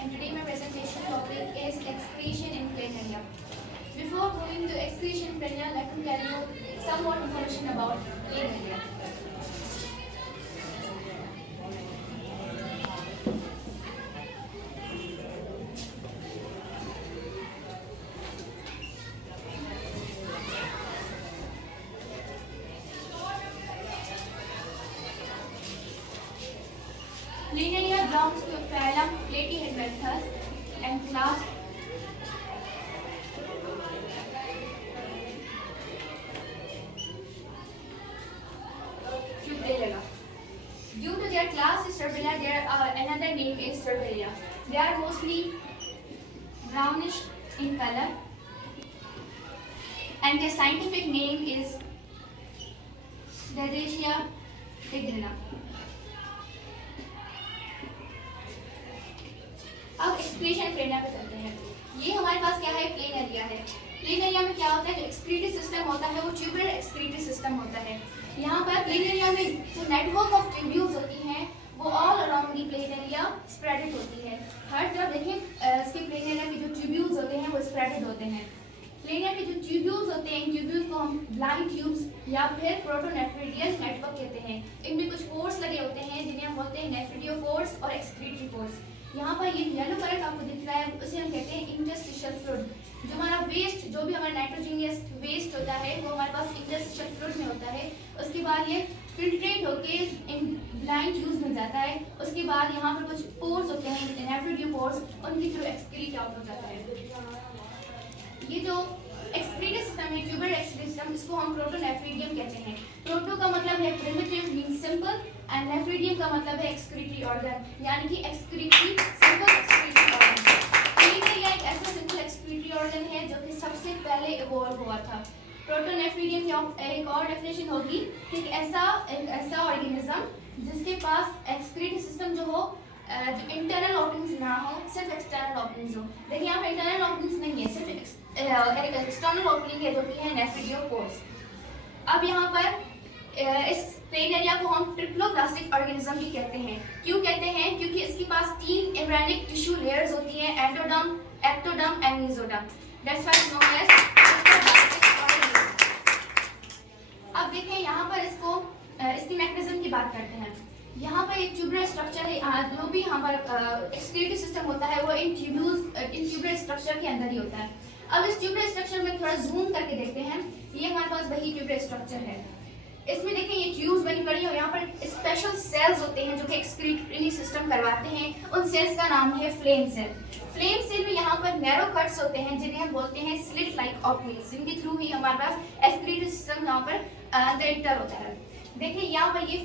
and today my presentation topic is excretion in planaria. Before going to excretion in planaria, let me tell you some more information about planaria. Planaria belongs to phylum Platyhelminthes and class Tuberella. Due to their class is Tuberella, their another name is Tuberella. They are mostly brownish in color, and their scientific name is Dardessia tigrina. अब excretion प्लेना पे चलते हैं। ये हमारे पास क्या है, plain area है। Plain area में क्या होता है, जो एक्सक्रीटरी सिस्टम होता है वो ट्यूबुलर एक्सक्रीटरी सिस्टम होता है। यहाँ पर प्लेन एरिया में जो नेटवर्क ऑफ ट्यूब्यूल्स होती हैं वो all around the plain area spreaded होती है। हर तरफ देखिए इसके प्लेन एरिया के जो ट्यूब्यूल्स होते हैं वो स्प्रेडेड होते हैं। प्लेन एरिया के जो ट्यूब्यूल्स होते हैं, ट्यूब्यूल्स को हम ब्लाइंड ट्यूब्स या फिर प्रोटोनेफ्रिडियन नेटवर्क कहते हैं। इनमें कुछ पोर्स लगे होते हैं जिन्हें हम बोलते हैं नेफ्रिडियो पोर्स और एक्सक्रीटरी पोर्स। यहाँ पर ये येलो कलर आपको दिख रहा है, उसे हम कहते हैं इंटरस्टिशियल फ्लूइड। जो हमारा वेस्ट, जो भी हमारा नाइट्रोजनियस वेस्ट होता है वो हमारे पास इंटरस्टिशियल फ्लूइड में होता है। उसके बाद ये फिल्ट्रेट होके ब्लाइंड ट्यूब्स में जाता है। उसके बाद यहाँ पर कुछ पोर्स होते हैं नेफ्रिडियो पोर्स, उनके थ्रू एक्सक्रीट आउट हो जाता है। ये जो एक्सक्रीटरी सिस्टम है, ट्यूबुलर एक्सक्रीटरी सिस्टम, इसको हम प्रोटोनेफ्रिडियम कहते हैं। प्रोटो का मतलब है प्रिमिटिव मींस सिंपल एंड नेफ्रिडियम का मतलब है एक्सक्रीटरी ऑर्गन, यानी कि excretory simple excretory organ. Plain area एक ऐसा सिंपल एक्सक्रीटरी ऑर्गन है जो कि सबसे पहले इवॉल्व हुआ था। प्रोटोनेफ्रिडियम की एक और डेफिनेशन होगी कि एक ऐसा ऑर्गेनिज्म जिसके पास एक्सक्रीटरी सिस्टम जो हो, जो इंटरनल ओपनिंग्स ना हो, सिर्फ एक्सटर्नल ओपनिंग्स हो। देखिए यहाँ पे इंटरनल ओपनिंग्स नहीं है, सिर्फ एक्सटर्नल ओपनिंग है जो कि है नेफ्रिडियो पोर्स। अब यहाँ पर इस प्लेन एरिया को हम ट्रिप्लोप्लास्टिक ऑर्गेनिज्म भी कहते हैं। क्यों कहते हैं? क्योंकि इसके पास 3 एम्ब्रियोनिक टिश्यू लेयर्स होती हैं, endoderm, ectoderm and mesoderm. That's why it's known as triploblastic organism. अब देखें यहाँ पर इसकी मैकेनिज्म की बात करते हैं। यहाँ पर एक ट्यूबुलर स्ट्रक्चर है, जो भी हमारा एक्सक्रीटरी सिस्टम होता है वो इन ट्यूबुलर स्ट्रक्चर के अंदर ही होता है। अब इस ट्यूबुलर स्ट्रक्चर में थोड़ा जूम करके देखते हैं। ये हमारे पास वही ट्यूबुलर स्ट्रक्चर है। इसमें देखें ये ट्यूब्स बनी पड़ी है और यहाँ पर स्पेशल सेल्स होते हैं जो कि एक्सक्रीटरी सिस्टम करवाते हैं। उन सेल्स का नाम है फ्लेम सेल। फ्लेम सेल में यहाँ पर नैरो कट्स होते हैं जिन्हें हम बोलते हैं स्लिट लाइक ओपनिंग्स, जिनके थ्रू ही हमारे पास एक्सक्रीटरी सिस्टम यहाँ पर एंटर होता है। देखिए यहाँ पर ये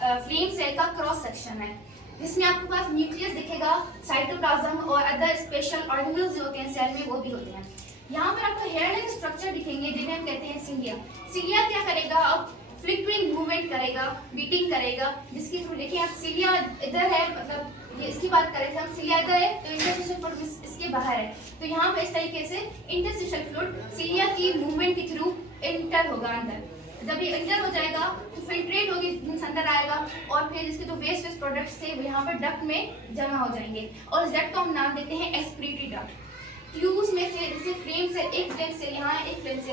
फ्लेम सेल का क्रॉस सेक्शन है जिसमें आपके पास न्यूक्लियस दिखेगा, साइटोप्लाज्म और अदर स्पेशल ऑर्गेनल्स जो होते हैं सेल में वो भी होते हैं। यहाँ पर आपको हेयर लाइक स्ट्रक्चर दिखेंगे जिन्हें हम कहते हैं सिलिया। सिलिया क्या करेगा, अब फ्लिकरिंग मूवमेंट करेगा, बीटिंग करेगा, जिसके थ्रू देखिए आप सिलिया इधर है, मतलब ये इसकी बात करें हम, सिलिया इधर है तो इंटरस्टिशियल फ्लूइड इसके बाहर है। तो यहाँ पे इस तरीके से इंटरस्टिशियल फ्लूइड सिलिया की मूवमेंट के थ्रू एंटर होगा अंदर। जब ये एंटर हो जाएगा तो फिल्ट्रेट होगी, अंदर आएगा और फिर इसके जो वेस्ट प्रोडक्ट्स थे वो यहाँ पर डक्ट में जमा हो जाएंगे और इस डक्ट को हम नाम देते हैं एक्सक्रीटरी डक्ट। ट्यूब्स में से जैसे फ्लेम से एक फ्लेम से यहाँ, एक फ्लेम से